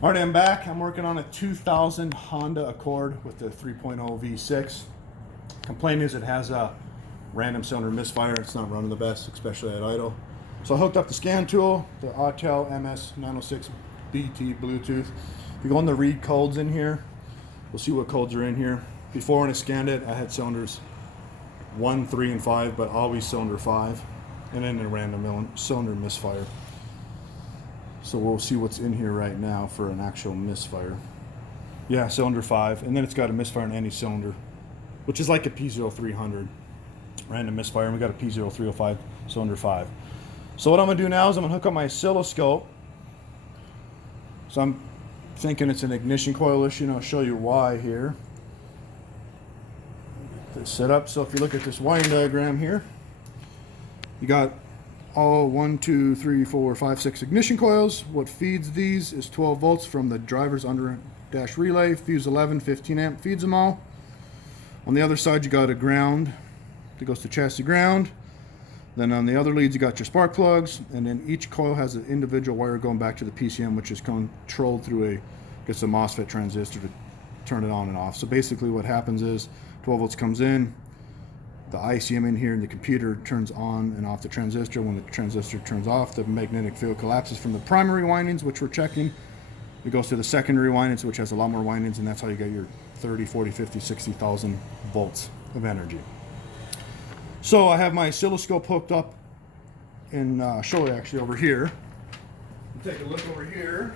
All right, I'm back. I'm working on a 2000 Honda Accord with the 3.0 V6. Complaint is it has a random cylinder misfire. It's not running the best, especially at idle. So I hooked up the scan tool, the Autel MS906 BT Bluetooth. If you go in the read codes in here, we'll see what codes are in here. Before when I scanned it, I had cylinders 1, 3, and 5, but always cylinder 5, and then a random cylinder misfire. So we'll see what's in here right now for an actual misfire. Yeah, cylinder 5, and then it's got a misfire in any cylinder, which is like a P0300 random misfire, and we got a P0305 cylinder 5. So what I'm gonna do now is I'm gonna hook up my oscilloscope. So I'm thinking it's an ignition coil issue, and I'll show you why here. Get this set up. So if you look at this wiring diagram here, you got all 1, 2, 3, 4, 5, 6 ignition coils. What feeds these is 12 volts from the driver's under dash relay. Fuse 11, 15 amp feeds them all. On the other side you got a ground that goes to chassis ground. Then on the other leads you got your spark plugs, and then each coil has an individual wire going back to the PCM, which is controlled through a MOSFET transistor to turn it on and off. So basically what happens is 12 volts comes in, the ICM in here in the computer turns on and off the transistor. When the transistor turns off, the magnetic field collapses from the primary windings, which we're checking. It goes to the secondary windings, which has a lot more windings, and that's how you get your 30, 40, 50, 60,000 volts of energy. So I have my oscilloscope hooked up, and show it actually over here. Take a look over here.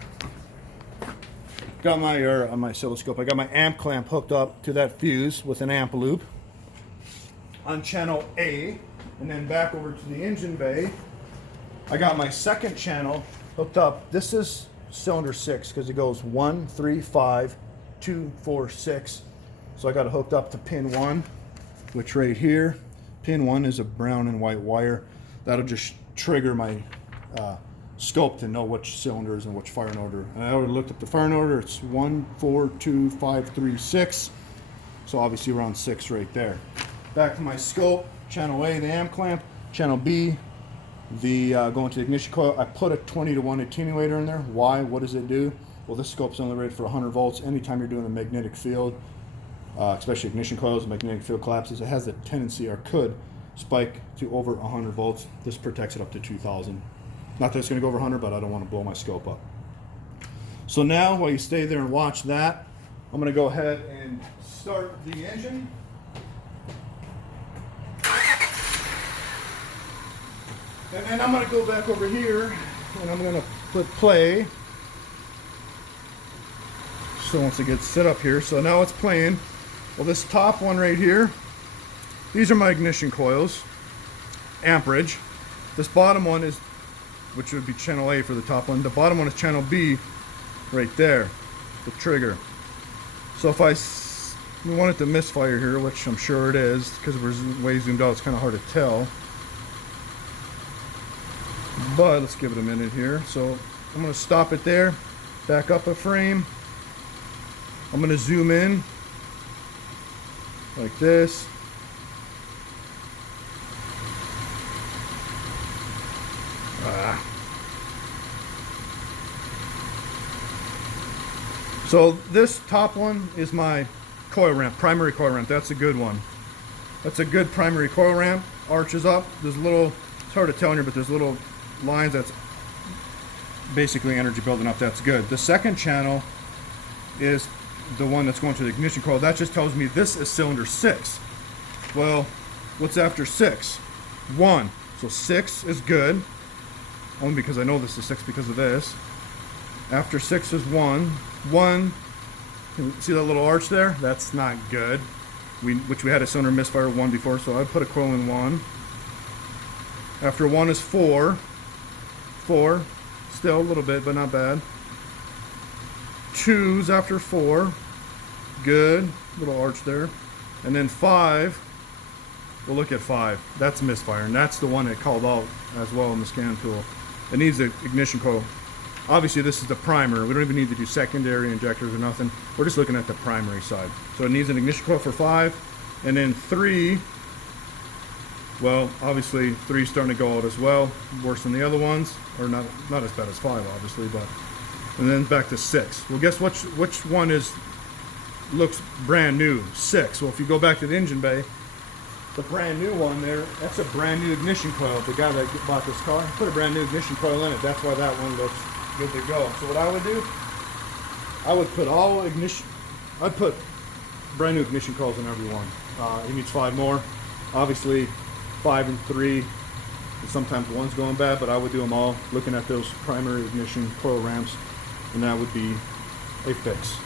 Got my on my oscilloscope, I got my amp clamp hooked up to that fuse with an amp loop on channel A, and then back over to the engine bay. I got my second channel hooked up. This is cylinder 6 because it goes 1, 3, 5, 2, 4, 6. So I got it hooked up to pin 1, which right here, pin 1 is a brown and white wire. That'll just trigger my scope to know which cylinders and which firing order. And I already looked up the firing order. It's 1, 4, 2, 5, 3, 6. So obviously we're on 6 right there. Back to my scope, channel A, the amp clamp, channel B, the going to the ignition coil. I put a 20-to-1 attenuator in there. Why? What does it do? Well, this scope's only rated for 100 volts. Anytime you're doing a magnetic field, especially ignition coils, magnetic field collapses, it has a tendency, or could, spike to over 100 volts. This protects it up to 2,000. Not that it's going to go over 100, but I don't want to blow my scope up. So now, while you stay there and watch that, I'm going to go ahead and start the engine. And then I'm going to go back over here and I'm going to put play. So once it gets set up here, so now it's playing. Well, this top one right here, these are my ignition coils, amperage. This bottom one is, which would be channel A for the top one. The bottom one is channel B right there, the trigger. So if we want it to misfire here, which I'm sure it is, because we're way zoomed out, it's kind of hard to tell. But let's give it a minute here. So I'm going to stop it there, back up a frame. I'm going to zoom in like this. So this top one is my coil ramp, primary coil ramp. That's a good one. That's a good primary coil ramp. Arches up. There's little, it's hard to tell in here, but there's little lines. That's basically energy building up. That's good. The second channel is the one that's going to the ignition coil. That just tells me this is cylinder 6. Well, what's after 6? 1. So 6 is good. Only because I know this is 6 because of this. After 6 is 1. 1. See that little arch there? That's not good. Which we had a cylinder misfire 1 before, so I'd put a coil in 1. After 1 is 4. 4. Still a little bit, but not bad. 2's after 4. Good. Little arch there. And then 5. We'll look at 5. That's misfire, and that's the one that called out as well in the scan tool. It needs an ignition coil. Obviously, this is the primer. We don't even need to do secondary injectors or nothing. We're just looking at the primary side. So it needs an ignition coil for 5. And then 3, well, obviously 3 is starting to go out as well. Worse than the other ones. Or not as bad as 5, obviously, but and then back to 6. Well, guess which one looks brand new? 6. Well, if you go back to the engine bay, the brand new one there, that's a brand new ignition coil. The guy that bought this car put a brand new ignition coil in it. That's why that one looks good to go. So what I would do, I would put I'd put brand new ignition coils in every one. It needs 5 more. Obviously 5 and 3, and sometimes one's going bad, but I would do them all looking at those primary ignition coil ramps, and that would be a fix.